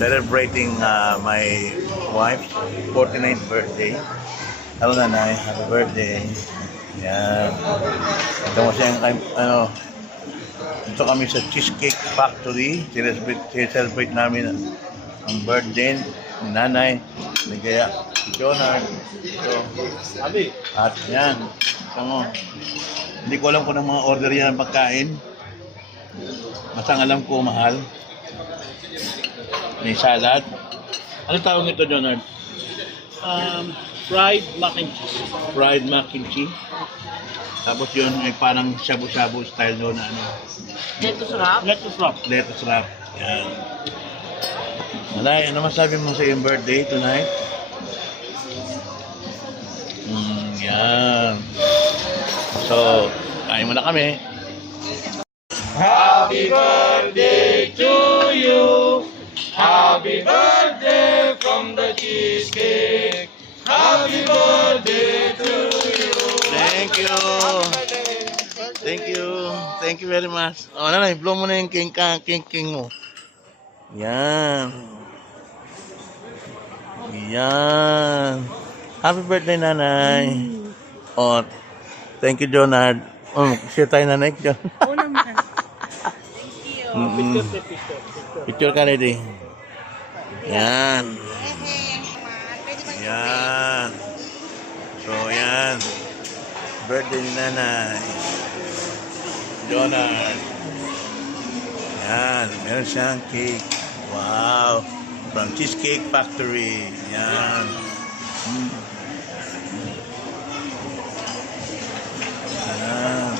celebrating my wife's 49th birthday. Hello nanay, happy birthday. Yan. Ito mo siya dito kami sa Cheesecake Factory. Celebrate namin ang birthday ni nanay. Ligaya si Jonard. At yan. Hindi ko alam kung ng mga order yan ng pagkain. Basta alam ko mahal. May salad. Ano tawag ito, Jonard? Fried mac and cheese. Fried mac and cheese. Tapos yun ay parang shabu-shabu style doon na ano. Lettuce wrap. Lettuce wrap. Lettuce wrap. Yan. Malay, ano masabi mo sa iyong birthday tonight? Yan. So, kain muna kami. Happy birthday to you. Happy birthday from the Cheesecake. Happy birthday to you. Thank you. Thank you. Thank you very much. O, nanay, blow mo na yung king mo. Yan. Yan. Happy birthday, nanay. O, thank you, Jonard. Share tayo, nanay. Oo naman. Thank you. Picture ka ready. Yan. Yan. So, yan. Birthday ni nanay. Jonard. Yan. Meron siyang cake. Wow. From Cheesecake Factory. Yan. Yan.